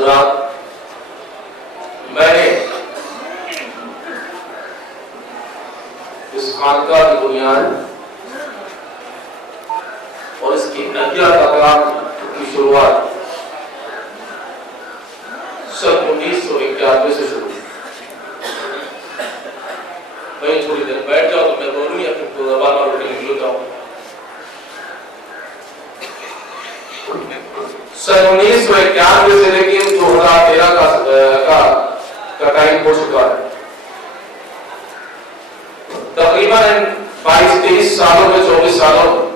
حضرات، میں نے اس خانقاہ کی بنیاد اور اس کی احیا کا کام کی شروعات سن 1991 سے شروع. میں تھوڑی دیر بیٹھ جاؤ تو میں بولوں یا پھر زبان اور اٹھنے نکل جاؤں. سن 1991 سے لے کے 2013 کا ٹائم ہو چکا ہے. تقریباً 22-23 سالوں میں 24 سالوں میں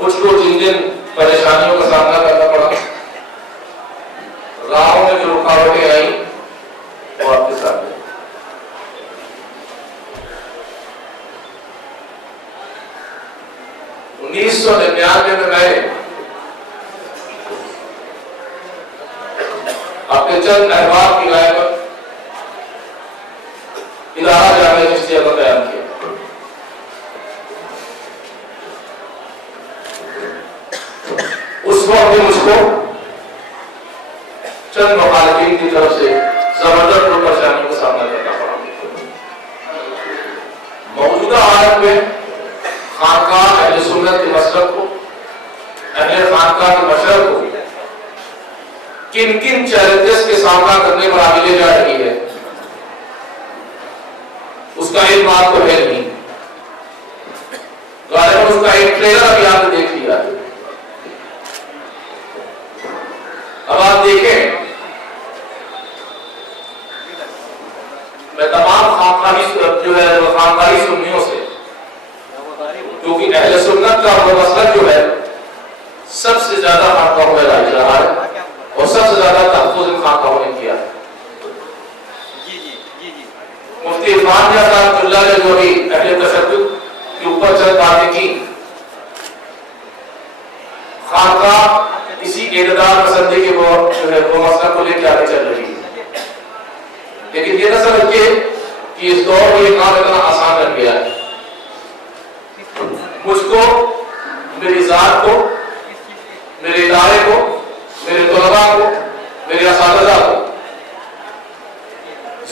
مجھ کو جن جن پریشانیوں کا سامنا کرنا پڑا، راہوں میں جو رکاوٹیں آئیں وہ آپ کے سامنے. انیس سو 99 میں میں اپنے چند احباب کی رائے پر ادارہ جامعہ چشتیہ کا قیام کیا. اس وقت مجھ کو چند مخالفین کی طرف سے زبردست پریشانیوں کا سامنا کرنا پڑا. موجودہ حالت میں خانقاہ اہل سنت کے مسلک کو، اہل خانقاہ کے مشرق کو کن کن چیلنجز کے سامنا کرنے پر آگے جا رہی ہے اس کا علم آپ کو ہے نہیں. غالباً اس کا ایک ٹریلر ابھی آپ نے دیکھ لیا ہے. اب آپ دیکھیں، میں تمام خانقاہی جو ہے وہ خانقاہی سنیوں سے، کیونکہ اہل سنت کا وہ مسلک جو ہے سب سے زیادہ خانقاہوں میں رائج رہا ہے اور سب سے زیادہ تحفظ ان خانقاہوں نے کیا ہے. مفتی عرفان میاں صاحب اللہ نے جو بھی اہل تشدد کے اوپر چند باتیں کی، خانقاہ اسی اعتدال پسندی کے جو ہے وہ مسئلہ کو لے کے آگے چل رہی ہے. لیکن یہ نہ سمجھیے کہ اس دور میں یہ کام اتنا آسان بن گیا ہے. مجھ کو، میری ذات کو، میرے ادارے کو، میرے طلباء کو، میرے اساتذہ کو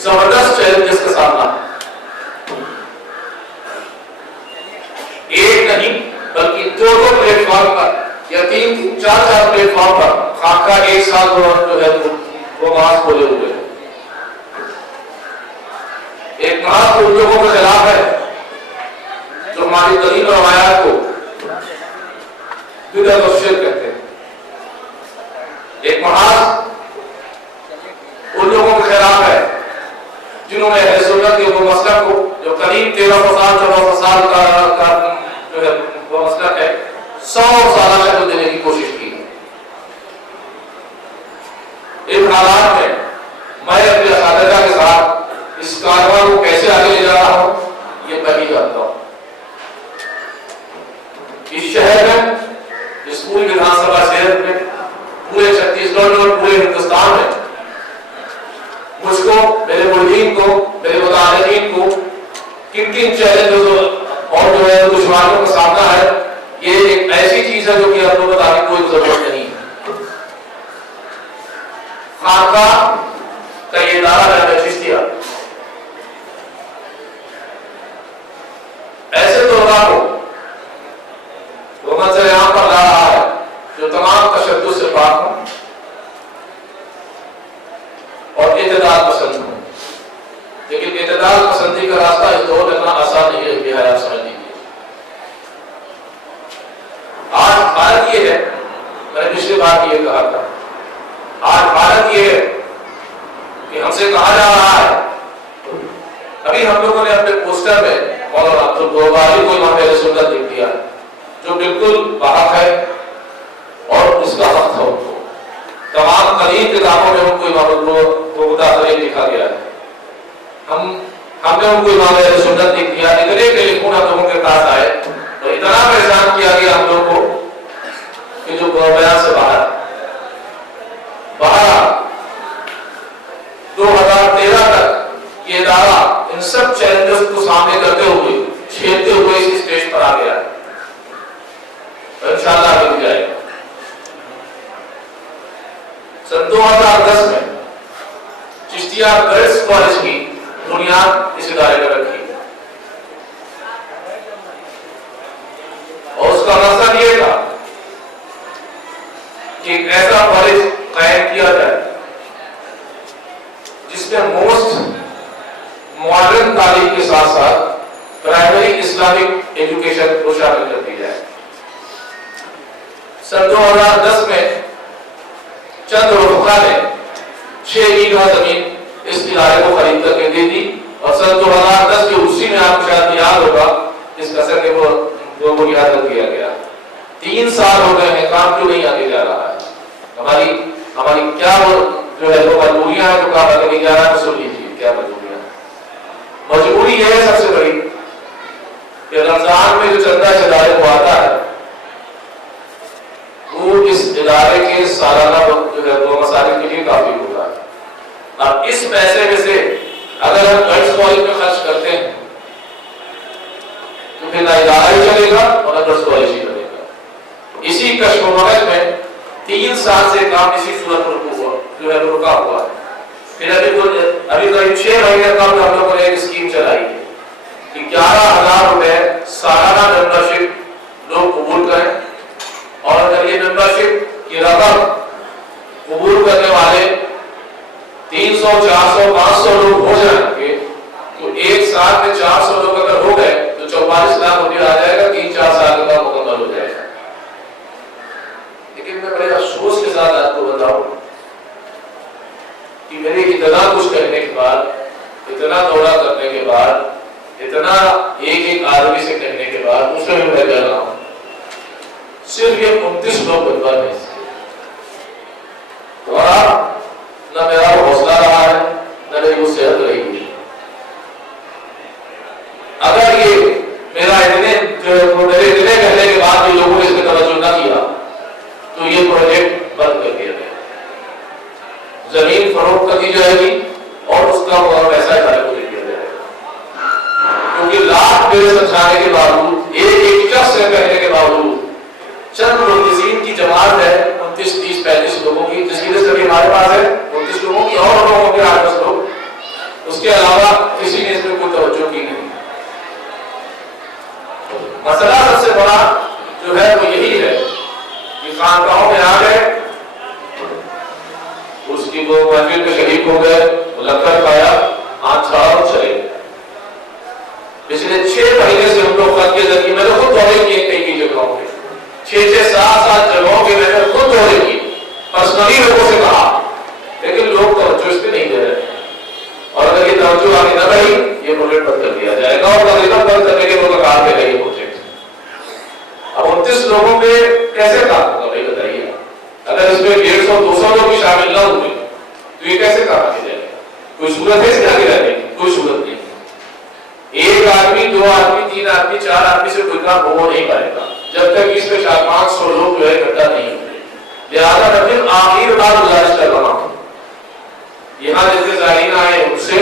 زبردست چیلنجز کا سامنا ہے. ایک نہیں بلکہ دو پلیٹ فارم پر یا 3-4 پلیٹ فارم پر خانقاہ ایک سال جو ہے وہ بحث کھولے ہوئے. ایک محاذ ان لوگوں کے خلاف ہے جو ہماری قدیم روایات کو بدعت و شرک کہتے ہیں. ایک محاذ ان لوگوں کے خلاف ہے جنہوں نے اہل سنت کے وہ مسلک کو جو قریب 1300 سال کا جو ہے وہ مسلک ہے 100 سالہ شکل دینے کی کوشش کی. ان حالات میں میں اپنے اساتذہ کے ساتھ اس کارواں کو کیسے آگے لے جا رہا ہوں یہ میں ہی جانتا ہوں. اس شہر میں، اس پوری ودھان سبھا شہر میں، پورے چھتیس گڑھ اور پورے ہندوستان میں مجھ کو، میرے ملزمین کو، میرے متعلقین کو کن کن چیلنجز اور جو ہے دشواریوں کا سامنا ہے، یہ ایک ایسی چیز ہے جو کہ آپ کو بتانے کی کوئی ضرورت نہیں. خانقاہ کا یہ ادارہ ہے چشتیہ ایسے طلباء کو وہ منظر عام پر لا رہا ہے جو تمام تشدد سے پاک ہوں اور اعتدال پسند ہوں. لیکن اعتدال پسندی کا راستہ اس دور میں اتنا آسان نہیں رہ گیا ہے، آپ سمجھ لیجیے. آج حالت یہ ہے، میں نے پچھلی بار یہ کہا تھا، آج حالت یہ ہے کہ ہم سے کہا جا رہا ہے، ابھی ہم لوگوں نے اپنے پوسٹر میں مولانا عبدالغفار کو امام اہل سنت لکھ دیا جو بالکل بحق ہے اور اس کا حق تھا. ان کو تمام قدیم کتابوں میں ان کو امام کو متاثرین لکھا گیا ہے. ہم نے ان کو امام اہل سنت لکھ دیا. اتنے ٹیلی فون ہم لوگوں کے پاس آئے تو اتنا پریشان کیا گیا ہم لوگوں کو کہ جو بیان سے باہر 2013 تک یہ ادارہ ان سب چیلنجز کو سامنے کرتے ہوئے، چھیڑتے ہوئے اس اسٹیج پر آ گیا ہے. انشاءاللہ مل جائے گا. چشتیہ گرلز کالج کی بنیاد اس ادارے میں رکھی اور اس کا مقصد یہ تھا کہ ایک ایسا کالج قائم کیا جائے جس میں موسٹ ماڈرن تعلیم کے ساتھ ساتھ پرائمری اسلامک ایجوکیشن کو شامل کر دی جائے۔ سن 2010 میں چند رفقا نے 6 بیگھہ زمین اس ادارے کو خرید کر کے دے دی اور سن 2010 کے اسی میں آپ کو شاید یاد ہوگا اس قصر کے وہ بنیاد رکھ دیا گیا۔ 3 سال ہو گئے ہیں، کام کیوں نہیں آگے جا رہا ہے؟ ہماری کیا وہ جو ہے وہ مجبوریاں ہیں جو کام آگے نہیں جا رہا ہے؟ سن لیجیے کیا مجبوریاں ہیں۔ مجبوری یہ ہے سب سے بڑی کہ رمضان میں جو چندہ اس ادارے کو آتا ہے وہ اس ادارے کے سالانہ جو ہے وہ مساجد کے لیے کافی ہوتا ہے۔ اب اس پیسے میں سے اگر ہم گرلز کالج میں خرچ کرتے ہیں تو پھر نہ ادارہ ہی چلے گا اور نہ گرلز کالج ہی چلے گا۔ اسی کشم و مغز میں 3 سال سے کام اسی صورت پر جو ہے رکا ہوا ہے۔ پھر ابھی قریب 6 مہینے قبل ہم لوگوں نے ایک اسکیم چلائی ہے کہ 11,000 روپے سالانہ ممبرشپ لوگ قبول کریں اور اگر یہ ممبرشپ کی رقم قبول کرنے والے 300 400 500 لوگ ہو جائیں گے تو ایک سال میں 400 لوگ اگر ہو گئے تو 44 لاکھ روپیہ آ جائے گا، 3-4 سال کا مکمل ہو جائے گا۔ لیکن میں بڑے افسوس کے ساتھ آپ کو بتاؤں کہ میرے اتنا کچھ کرنے کے بعد، اتنا دورہ کرنے کے بعد، اتنا ایک آدمی سے کہنے کے بعد مجھ سے بھی میں کہہ رہا ہوں صرف یہ 29 لوگ بنوا نہیں سکتے۔ اور نہ میرا وہ حوصلہ رہا ہے نہ میری وہ صحت رہی ہے۔ اگر یہ میرے اتنے کہنے کے بعد بھی لوگوں نے اس پہ توجہ نہ کیا تو یہ پروجیکٹ بند کر دیا گیا، زمین فروخت کر دی جائے گی اور اس کا پیسہ ادارے کو دے دیا جائے گا۔ کیونکہ لاکھ میرے سمجھانے کے باوجود، ایک شخص سے کہنے کے باوجود چند مخلصین کی جماعت ہے 29 30 35 لوگوں کی، جس کی لسٹ ابھی ہمارے پاس ہے 29 لوگوں کی، اور لوگوں کے 8-10 لوگ، اس کے علاوہ کسی نے اس میں کوئی توجہ کی نہیں۔ مسئلہ سب سے بڑا جو ہے وہ یہی ہے کہ خانقاہوں میں آ گئے، اس کی وہ محفل میں شریک ہو گئے، لنگر کھایا، ہاتھ چھاڑا اور چلے گئے۔ پچھلے 6 مہینے سے ہم لوگ خط کے ذریعے میں نے خود دورے کیے کئی کئی جگہوں پہ، 6-6 7 جگہوں کے میں نے خود دورے کیے، پرسنلی لوگوں سے کہا، لیکن لوگ توجہ اس پہ نہیں دے رہے۔ اور اگر یہ توجہ آگے نہ بڑھی یہ پروجیکٹ بند کر دیا جائے گا اور تقریباً بند کرنے کے وہ کام ہے یہ پروجیکٹ۔ اب 29 لوگوں پہ کیسے کام ہوگا بھائی بتائیے؟ اگر اس میں 150-200 لوگ بھی شامل نہ ہوئے تو یہ کیسے کام کیا جائے گا؟ کوئی صورت ہے اس کے آگے رہنے کی؟ کوئی صورت نہیں۔ 1 آدمی 2 آدمی 3 آدمی 4 آدمی سے کوئی کام ہو نہیں پائے گا جب تک اس میں 400-500 لوگ جو ہے اکٹھا نہیں ہوتے۔ لہٰذا میں پھر آخر بار گزارش کر رہا ہوں یہاں جتنے زائرین آئے ان سے،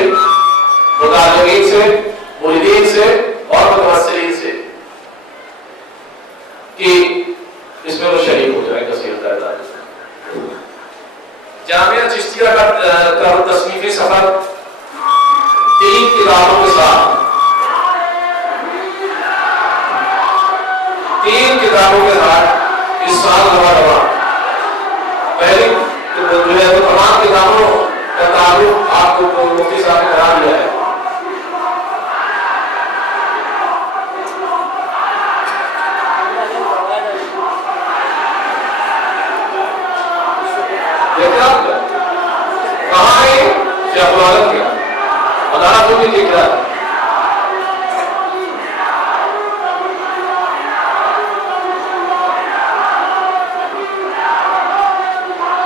متعلقین سے، مریدین سے اور متوسلین سے کہ اس میں وہ شریک ہو جائے کثیر تعداد میں۔ جامعہ چشتیہ کا تصنیفی سفر 3 کتابوں کے ساتھ 3 کتابوں کے ساتھ اس سال رہا۔ پہلی جو ہے وہ تمام کتابوں کا تعلق آپ کو مفتی صاحب نے کرا دیا ہے۔ کہاں ہے کیا بلالت کیا ادارہ کو بھی دکھ رہا ہے۔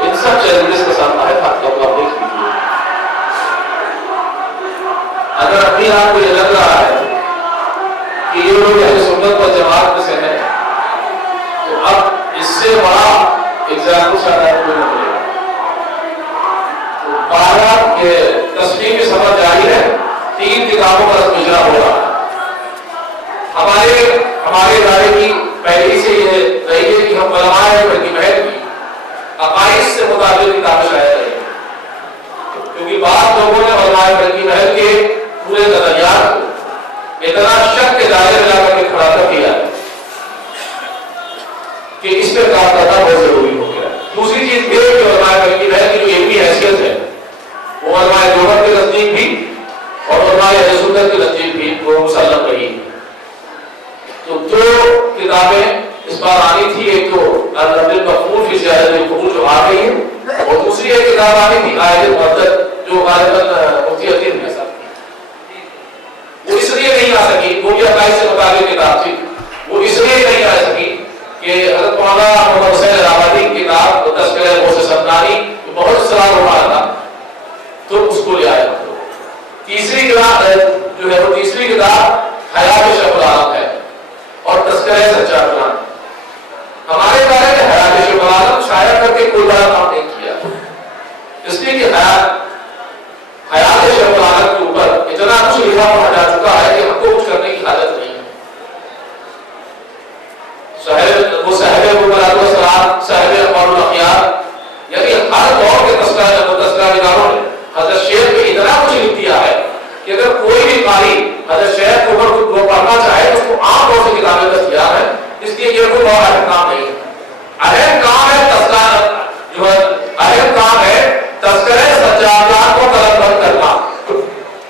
ان سب چیلنجز کے ساتھ آئے خاص طور پر آپ دیکھ لیجیے، اگر ابھی آپ کو یہ لگ رہا ہے کہ یہ لوگ اہل سنت و جماعت میں سے ہیں تو اب اس سے بڑا ایگزامپل شاید آپ کو نہ ملے گا۔ 12 تصنیف کی سفر جاری ہے، 3 کتابوں کا رسم اجرا ہو رہا ہے۔ ہمارے ادارے کی پہلی سے یہ رہی ہے کہ ہم علماء کی محنت کی عقائد سے متعلق کتابیں شائع کریں، کیونکہ بعض لوگوں نے الہٰ کی آیت مقدس جو غالباً مفتی عظیم نے صاحب وہ اس لیے نہیں آ سکی، وہ بھی عقائد سے متعلق کتاب تھی، وہ اس لیے نہیں آ سکی کہ حضرت مولانا محمد حسین الہٰ کی کتاب تذکرہ غوث سمنانی بہت سوال ہو رہا تھا تو اس کو لے آیا۔ تیسری کتاب جو ہے وہ تیسری کتاب حیات شیخ العالم ہے اور تذکرہ سچا قرآن۔ ہمارے بارے میں حیات شیخ العالم شاید کر کے کوئی بڑا کام نہیں کیا، اس لیے کہ حیات شیخ العالم کے اوپر اتنا کچھ لکھا پڑھا جا چکا ہے کہ ہم کو کچھ کرنے کی حاجت نہیں ہے۔ وہ صاحب السلام، صاحب اقوال الاخیار، یعنی ہر دور کے تذکرہ نگاروں نے حضرت شیخ میں اتنا کچھ لکھ دیا ہے کہ اگر کوئی بھی قاری حضرت شیخ کے اوپر وہ پڑھنا چاہے تو اس کو عام طور سے کتابیں دستیاب ہیں، اس لیے یہ کوئی بہت اہم کام نہیں ہے۔ اہم کام ہے تذکرہ، جو ہے اہم کام ہے تذکرہ سجادات کو قلم بند کرنا۔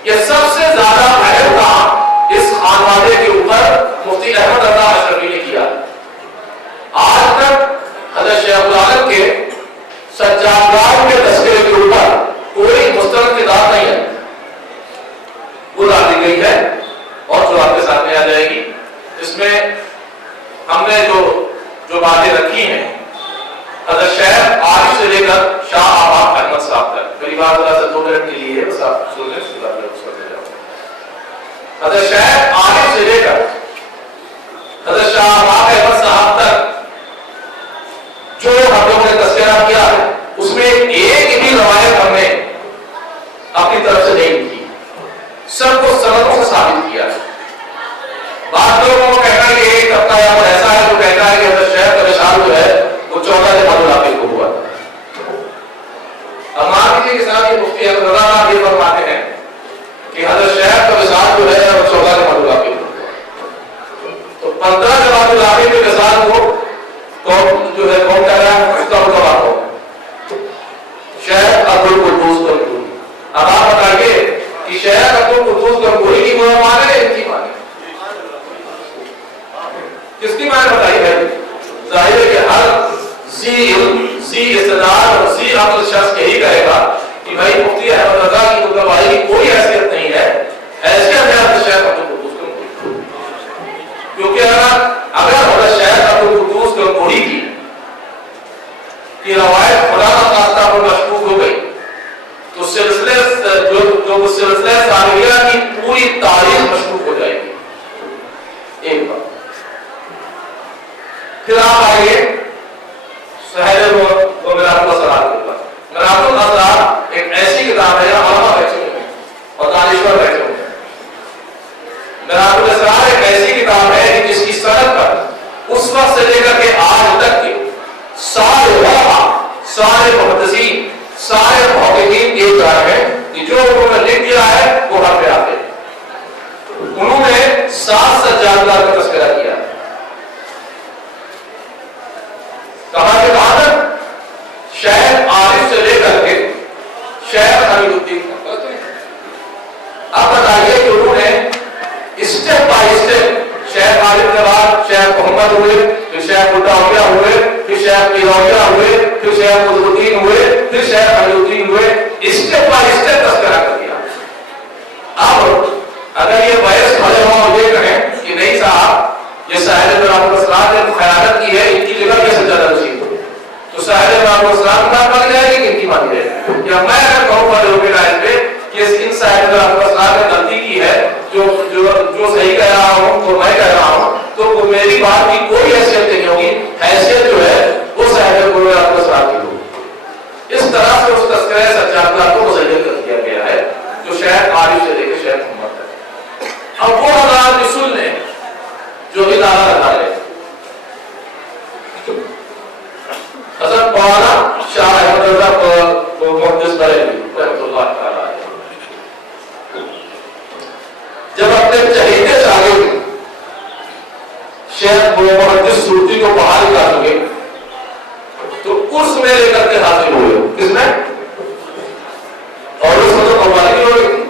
یہ سب سے زیادہ اہم کام اس خانوادے کے اوپر مفتی احمد رضا اشرفی نے کیا۔ آج تک حضرت شیخ العالم کے سجادات کے تذکرے کے اوپر کوئی مستند کتاب نہیں ہے، وہ لا دی گئی ہے اور جو آپ کے سامنے آ جائے گی۔ اس میں ہم نے جو باتیں رکھی ہیں حضرت شیخ عارف سے لے کر شاہ آباد احمد صاحب تک، میری بات ذرا سے 2 منٹ کے لیے بس آپ سن لیں، حضرت شیخ عارف سے لے کر حضرت شاہ آباد احمد صاحب تک جو ہم لوگوں نے تذکرہ کیا ہے اس میں ایک بھی روایت ہم نے اپنی طرف سے نہیں لکھی، سب کو سندوں سے ثابت کیا ہے۔ بعض لوگوں کو کہنا ہے کہ ایک طبقہ یا ایسا ہے جو کہتا ہے کہ حضرت شیخ کا وصال جو ہے وہ 14 جمادی الاخر کو ہوا تھا۔ اب مان لیجیے کہ صاحب یہ مفتی احمد رضا صاحب یہ فرماتے ہیں کہ حضرت شیخ کا وصال جو ہے وہ 14 جمادی الاخر کو ہوا، تو 15 جمادی الاخر کے وصال کو جو ہے کون کہہ رہا ہے؟ اس کا مطلب ہو شیخ عبد القدوس گنگوہی۔ اب آپ بتائیے کہ شیخ عبد القدوس گنگوہی کی وہ مانے ہے ان کی مانے؟ کس کی مانے بتائیے بھائی؟ ظاہر ہے کہ ہر ذی استدار اور ذی عقل شخص یہی کہے گا کہ بھائی مفتی احمد رضا کی گواہی کی کوئی حیثیت نہیں ہے، حیثیت ہے حضرت شیخ عبد القدوس گنگوہی، کیونکہ اگر حضرت شیخ عبد القدوس گنگوہی کی روایت خدا کا خاصہ پر مشکوک ہو گئی تو سلسلہ ثانویہ کی پوری تاریخ مشکوک ہو جائے گی۔ ایک بات پھر آپ آئیے صحیح و مرات الاسرار کے اوپر۔ مرات الاسرار ایک ایسی کتاب ہے جہاں علماء بیٹھے ہوئے ہیں اور دانشور بیٹھے ہوئے ہیں۔ مرات الاسرار ایک ایسی کتاب ہے جس کی سند پر اس وقت سے لے کر کے آج تک کے سارے علماء، سارے محدثین، سارے محققین ایک رائے ہیں کہ جو انہوں نے لکھ دیا ہے وہ ہم پہ آتے ہیں۔ انہوں نے 7 سجادات کا تذکرہ کیا ہے۔ کہاں کے بعد شیخ عارف سے لے کر کے شیخ حمید الدین۔ اب بتائیے کہ انہوں نے اسٹیپ بائی اسٹیپ شیخ عارف کے بعد شیخ محمد ہوئے، پھر شیخ مدعویہ ہوئے، پھر شیخ پیرویہ ہوئے، پھر شیخ مظہرالدین ہوئے، پھر شیخ حمید الدین ہوئے، اسٹیپ بائی اسٹیپ تذکرہ کر دیا۔ اب اگر یہ بحث کھڑے ہوں اور یہ کہیں کہ نہیں صاحب یہ صاحب مرات الاسرار نے خیانت کی ہے، ان کی جگہ یہ سجادہ نصیب ہو، تو صاحب مرات الاسرار کی بات مانی جائے گی کہ ان کی مانی جائے گی؟ یا میں اگر کہوں پر لوگ رائے پہ کہ ان صاحب مرات الاسرار نے غلطی کی ہے، جو صحیح کہہ رہا ہوں تو میں کہہ رہا ہوں، تو میری بات کی کوئی حیثیت نہیں ہوگی، حیثیت جو ہے وہ صاحب مرات الاسرار کی ہوگی۔ اس طرح سے اس تذکرہ سجادات کو مزین کر دیا گیا ہے جو شیخ عارف سے لے کے شیخ محمد تک۔ اب وہ حضرات کی سن لیں جو بھی دعویٰ لگا رہے حضرت مولانا شاہ احمد رضا محدث بریلوی رحمۃ اللہ تعالی جب اپنے چہیتے شاگرد شیخ محدث سورتی کو باہر نکال چکے تو اس میں لے کر کے حاصل ہوئے، کس میں؟ اور اس میں تو قوالی ہو گئی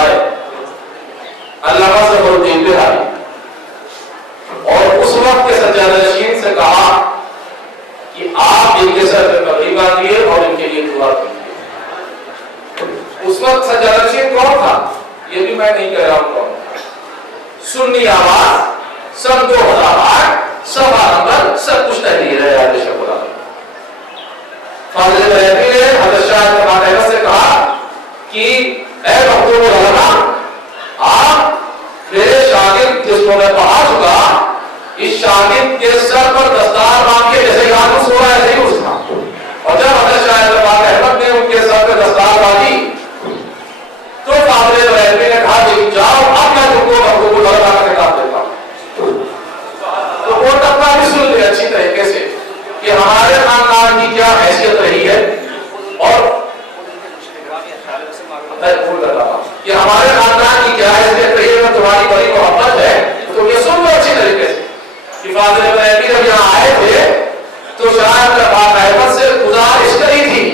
آئے علامہ ظفر الدین بہاری، اور اس وقت کے سجادہ نشین سے کہا کہ آپ ان کے سر پہ پگڑی باندھیے اور ان کے لیے دعا کیجیے۔ سنی آواز سن 2008 صفحہ نمبر سب کچھ تحریر ہے یاد شکر فاضل بریلوی نے حضرت شاہ اعتماد احمد سے کہا کہ اے مخدوم العلماء آپ میرے شاگرد جس کو میں پڑھا چکا اس شاگرد کے سر پر دستار باندھ کے جیسے یاد سو رہا ہے ایسے ہی اس کا اور جب حضرت شاہ اعتماد احمد نے ان کے سر پر دستار باندھی تو فاضل بریلوی نے کہا کہ جاؤ اب میں تم کو مخدوم العلماء کا کتاب دیتا ہوں تو وہ طبقہ بھی سن لے اچھی طریقے سے کہ ہمارے خاندان کی کیا حیثیت رہی ہے اور کہ ہمارے خاندان کی کیا حیثیت رہی ہے تمہاری بڑی محبت ہے تو یہ سن لو اچھی طریقے سے کہ فاضل بریلوی جب یہاں آئے تھے تو شاید احمد سے گزارش کری تھی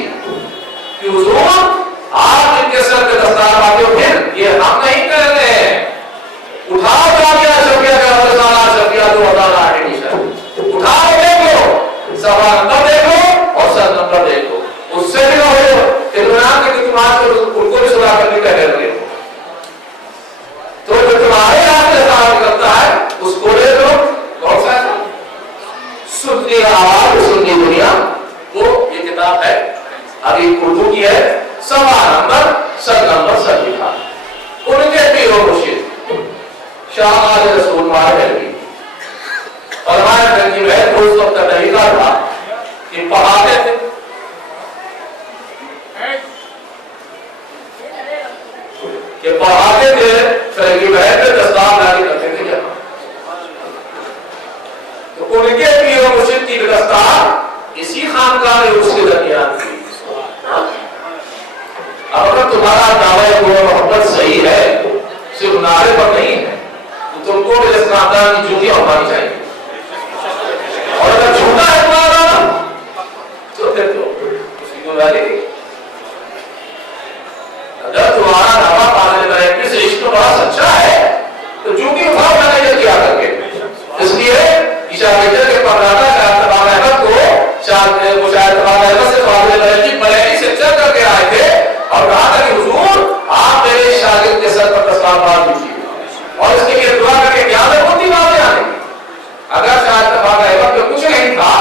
کہ حضور آپ ان کے سر پہ دستار باندھو پھر یہ ہم نہیں کر رہے ہیں اٹھاؤ جامعہ شفیہ کا رسالہ شفیہ 2008 ایڈیشن اٹھاؤ دیکھو صفحہ نمبر دیکھو اور سر نمبر دیکھو اس سے بھی نہ ہو اطمینان کے تمہارے ان کو بھی سنا کرنے کا کہہ رہے ہو تو جو تمہارے آپ سے تعلق کرتا ہے اس کو لے لو بہت سا سنی آواز سنی دنیا وہ یہ کتاب ہے ابھی اردو کی ہے صفحہ نمبر سر نمبر سر لکھا ان کے پیر و مرشد شاہ آج رسول مہاراج اور ہمارے تنظیم ہے تو اس وقت طریقہ تھا کہ پڑھاتے تھے کہ پڑھاتے تھے فرنگی بہت پہ دستار داری کرتے تھے یہاں تو ان کے پیر و مرشد کی دستار اسی خانقاہ میں اس کے درمیان تھی اگر تمہارا دعوی کو محبت صحیح ہے صرف نعرے پر نہیں ہے تو تم کو اس خاندان کی جوتیاں اٹھانی چاہیے اور اگر جھوٹا ہے تمہارا تو پھر تو اسی کو ڈالے گی اگر تمہارا دعویٰ فاضل بریلوی سے عشق بڑا سچا ہے تو جوتی اٹھاؤ مینیجر کیا کر کے اس لیے مینیجر کے پردادا شاہ اعتماد احمد کو مشاہد اعتماد احمد سے فاضل بریلوی سے چل کر کے آئے تھے اور کہا تھا کہ حضور آپ میرے شاگرد کے سر پر دستار باندھ دیجیے اور اس کے لیے دعا کر کے قیامت ہوتی باتیں آنے گی اگر شاہ اعتماد احمد میں کچھ نہیں تھا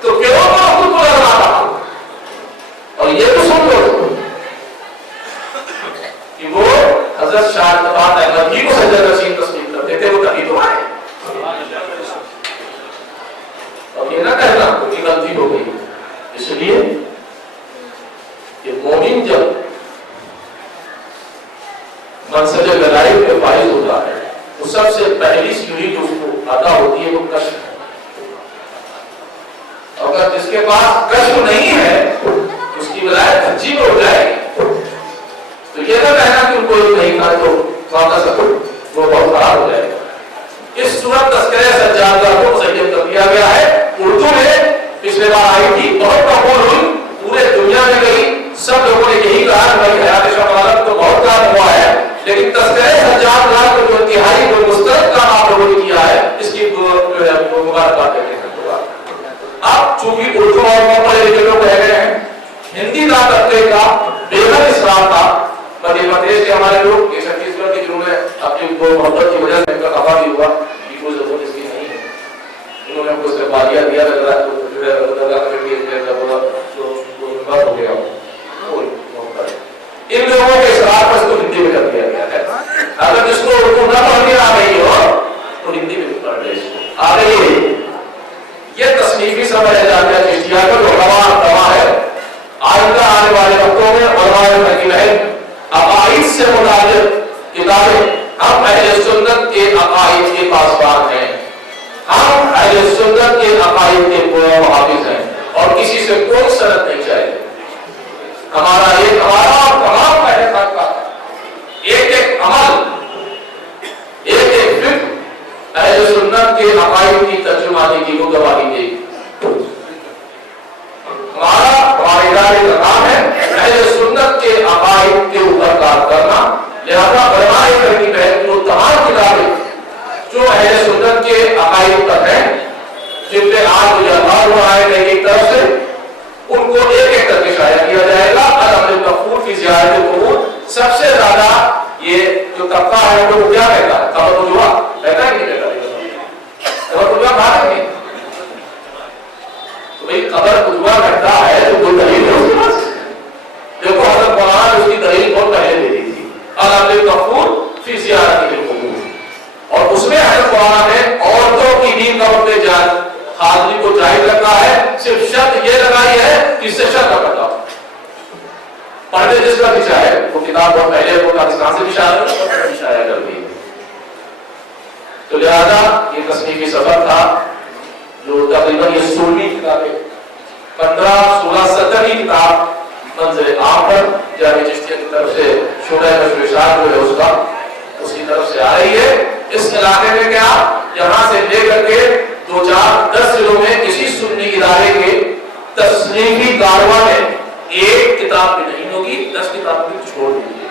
تو کیوں وہ خود کو لگنا تھا اور یہ تو سن لو کہ وہ حضرت شاہ اعتماد احمد ہی کو سجدہ نشین تسلیم کرتے تھے وہ تبھی تو آئے اور یہ نہ کہنا کہ غلطی ہو گئی اس لیے کہ مومن جب منصب لڑائی پہ فائز ہوتا ہے تو سب سے پہلی سیڑھی جو اس کو عطا ہوتی ہے وہ کشف ہے اگر جس کے پاس کشف نہیں ہے اس کی ولایت سچی میں ہو جائے گی تو یہ نہ کہنا کہ ان کو نہیں کھا تو واپس وہ بہت خراب ہو جائے گا اس صورت تذکرہ سجادہ کو مسجل کر دیا گیا ہے اردو میں پچھلے بار آئی تھی بہت مقبول ہوئی پورے دنیا میں گئی سب لوگوں نے یہی کہا کہ بھائی حیات شاہ مالک تو بہت کام ہوا ہے لیکن تذکرہ سجادہ کو جو انتہائی جو مسترد کام آپ لوگوں نے کیا ہے اس کی مبارکباد دیتے ہیں اب چونکہ اردو اور پڑھے لکھے لوگ رہ گئے ہیں ہندی کا طبقے کا بےحد اصرار تھا مدھیہ پردیش کے ہمارے لوگ یہ چھتیس گڑھ کے جنہوں نے اپنی محبت کی وجہ سے ان کا خفا بھی ہوا کہ کوئی ضرورت اس کی نہیں ہے انہوں نے ہم کو صرف بالیاں دیا لگ رہا ہے تو جو ہے درگاہ کمیٹی بات ہو گیا ان لوگوں کے اصرار پر اس کو ہندی میں کر دیا گیا ہے اگر جس کو اردو نہ پڑھنے آ رہی ہو تو ہندی میں پڑھ لے آ رہی ہے یہ تصنیفی سمجھ جامعہ چشتیہ کا جو رواں ہے آئندہ آنے والے وقتوں میں علماء تقریباً عقائد سے متعلق کتابیں ہم اہل سنت کے عقائد کے پاسبان ہیں ہم اہل سنت کے عقائد کے محافظ ہیں اور کسی سے کوئی سند نہیں چاہیے ہمارا ایک ہمارا اور تمام اہل خان کا ایک ایک عمل ایک ایک فکر اہل سنت کے عقائد کی ترجمانی کی وہ گواہی دے گی ہمارے ادارے کا کام ہے اہل سنت کے عقائد کے اوپر کام کرنا لہذا علماء ترغیب ہے وہ تمام کتابیں جو اہل سنت کے عقائد پر ہیں جن پہ آج اجازت ہوا ہے ایک طرف سے ان کو ایک ایک کر کے شائع کیا جائے گا الامر بالمعروف کی زیارت قبول سب سے زیادہ یہ جو طبقہ ہے وہ کیا کہتا ہے حاضری کا وقت جائز حاضری کو جائز رکھا ہے، صرف شرط یہ لگائی ہے کہ اس سے شرط کا پتا پڑھنے جس کا بھی چاہے وہ کتاب بہت پہلے وہ پاکستان سے بھی شائع کر دی. تو لہذا یہ تصنیفی سفر تھا جو تقریباً یہ 16ویں کتابیں 15 16 17ویں کتاب منظر عام پر جامعہ چشتیہ کی طرف سے شعبہ مشروعات جو ہے اس کی طرف سے آ رہی ہے. اس علاقے میں کیا یہاں سے لے کر کے 2-4-10 ضلعوں میں کسی سنی ادارے کے تصنیفی کارواں میں ایک کتاب بھی نہیں ہوگی، 10 کتاب بھی چھوڑ دیجیے.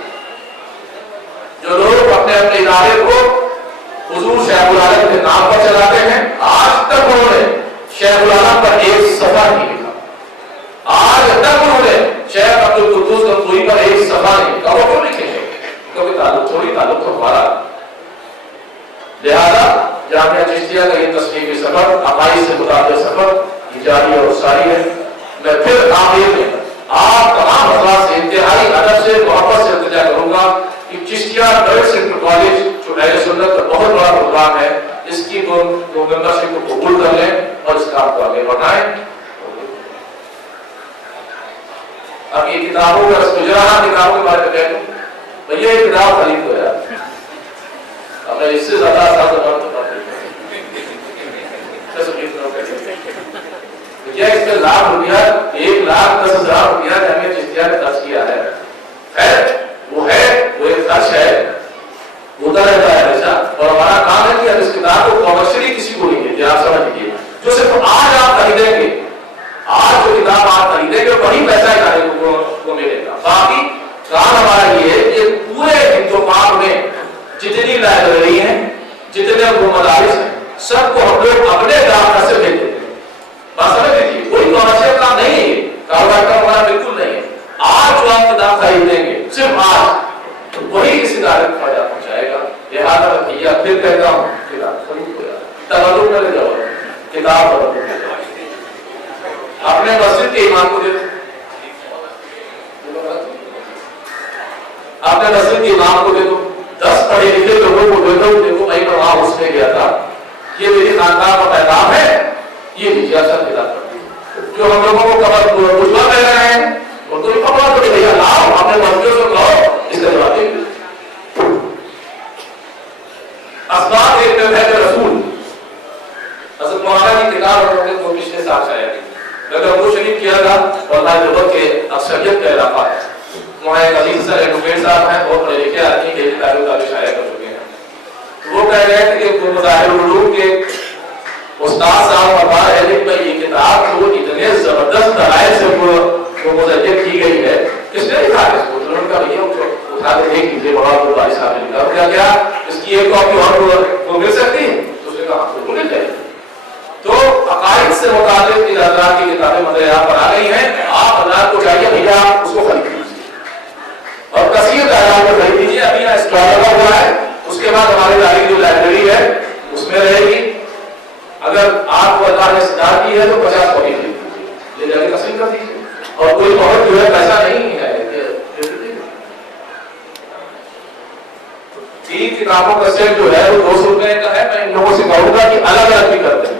جو لوگ اپنے اپنے ادارے کو حضور شیخ العالم کے نام پر چلاتے ہیں، آج تک انہوں نے شیخ العالم پر ایک صفحہ نہیں لکھا. آج تک انہوں نے شیخ عبد القدوس گنگوہی پر ایک صفحہ نہیں لکھا. وہ کیوں لکھیں گے؟ کیونکہ تعلق تو ہمارا. لہذا جامعہ چشتیہ کا یہ تصنیفی سفر، عقائد سے متعلق سفر، یہ جاری اور ساری ہے. میں پھر آخر میں آپ تمام حضرات سے انتہائی ادب سے محبت سے التجا کروں گا کہ چشتیہ گرلز انٹر کالج جو اہل سنت کا بہت بڑا پروگرام ہے، اس کی وہ ممبرشپ کو قبول کر لیں اور اس کام کو آگے بڑھائیں. اب یہ کتابوں کا گزرانا کتابوں کے بارے میں کہہ دوں بھیا یہ کتاب خرید دو یار، اب میں اس سے زیادہ آسان زبان تو بات نہیں بھیا اس میں ₹1,00,000 1,10,000 جامعہ چشتیہ نے خرچ کیا ہے. خیر وہ ایک خرچ ہے، ہوتا رہتا ہے ہمیشہ. اور ہمارا کام ہے کہ ہم اس کتاب کو کمرشلی کسی کو نہیں دیتے. آپ سمجھ لیجیے جو صرف آج آپ خریدیں گے، آج جو کتاب آپ خریدیں گے وہی پیسہ ادارے کو ملے گا. باقی کام ہمارا یہ ہے کہ پورے ہندوستان میں جتنی لائبریری ہیں، جتنے مدارس ہیں، سب کو ہم لوگ اپنے دفتر سے بھیج دیتے ہیں. بات سمجھ لیجیے، کوئی کمرشل کام نہیں ہے، کاروبار کا ہمارا بالکل نہیں ہے. آج جو آپ کتاب خریدیں گے صرف آج وہی اس ادارے کو فائدہ پہنچائے گا. لہٰذا بھیا پھر کہتا ہوں کتاب خرید لو یار، تبادل میں لے جاؤ کتاب اپنے مسجد کے امام کو دے دو، اپنے مسجد کے امام کو دے دو، 10 پڑھے لکھے لوگوں کو دے دو. دیکھو بھائی میں وہاں اس میں گیا تھا، یہ میری خاندان کا پیغام ہے، یہ لیجیے اثر کتاب پڑھیں. جو ہم لوگوں کو کبر بجوا کہہ رہے ہیں ان کو بھی پکڑا تو بھیا لاؤ اپنے مسجدوں سے کہو اس کا جواب دیں. اسباب ایک رسول حضرت مولانا کی کتاب کو پچھلے سال شائع کی. اگر وہ شریف کیا تھا اور نائب کے اکثریت کا علاقہ ہے. وہاں ایک عزیز سر ایڈوکیٹ صاحب ہیں، بہت پڑھے لکھے آدمی کے تعلق شائع کر چکے ہیں. وہ کہہ رہے تھے کہ مظاہر العلوم کے استاد صاحب بتا رہے تھے کہ یہ کتاب جو اتنے زبردست دلائل سے وہ مزید کی گئی ہے، کس نے لکھا ہے اس کو؟ انہوں نے کہا بھیا اٹھا کے دیکھ لیجیے بڑا بھائی صاحب نے لکھا. کیا اس کی ایک کاپی اور کو مل سکتی ہے؟ تو اس نے کہا آپ کو مل جائے. تو عقائد سے متعلق حضرات کی کتابیں مدرسے پر آ گئی ہیں. آپ حضرات کو چاہیے بھیا آپ اس کو خرید لیجیے اور کثیر تعداد میں خرید لیجیے. ابھی یہاں اسٹال لگا ہوا ہے، اس کے بعد ہماری تاریخ جو لائبریری ہے اس میں رہے گی. اگر آپ کو اللہ نے استعداد کی ہے تو 50 کاپی خرید لیجیے، لے جا کے تقسیم کر دیجیے. اور کوئی بہت جو ہے پیسہ نہیں ہے. 3 کتابوں کا سیٹ جو ہے وہ ₹200 کا ہے. میں ان لوگوں سے کہوں گا کہ الگ الگ بھی کرتے ہیں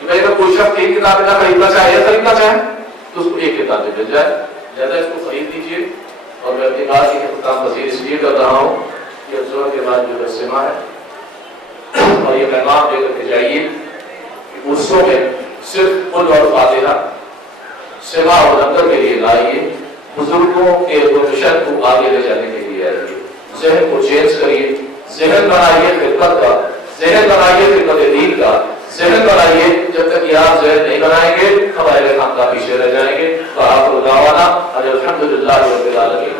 کہ بھائی اگر کوئی شخص 3 کتابیں نہ خریدنا چاہے یا خریدنا چاہے تو اس کو 1 کتاب مل جائے. زیادہ اس کو خرید لیجیے. اور میں اپنی بات کی خطاب مزید اس لیے کر رہا ہوں کہ افزور کے بعد جو اجتماع ہے اور یہ پیغام دے کر کے جائیے کہ عرصوں میں صرف قل اور فاتحہ سوا اور لنگر کے لیے لائیے. بزرگوں کے مشن کو آگے لے جانے کے لیے آئیے. ذہن کو چینج کریے، ذہن بنائیے خدمت کا، ذہن بنائیے خدمت دین کا، ذہن بنائیے. جب تک یہ آپ ذہن نہیں بنائیں گے ہمارے کام کا پیچھے رہ جائیں گے. فآخر دعوانا الحمدللہ رب العالمین.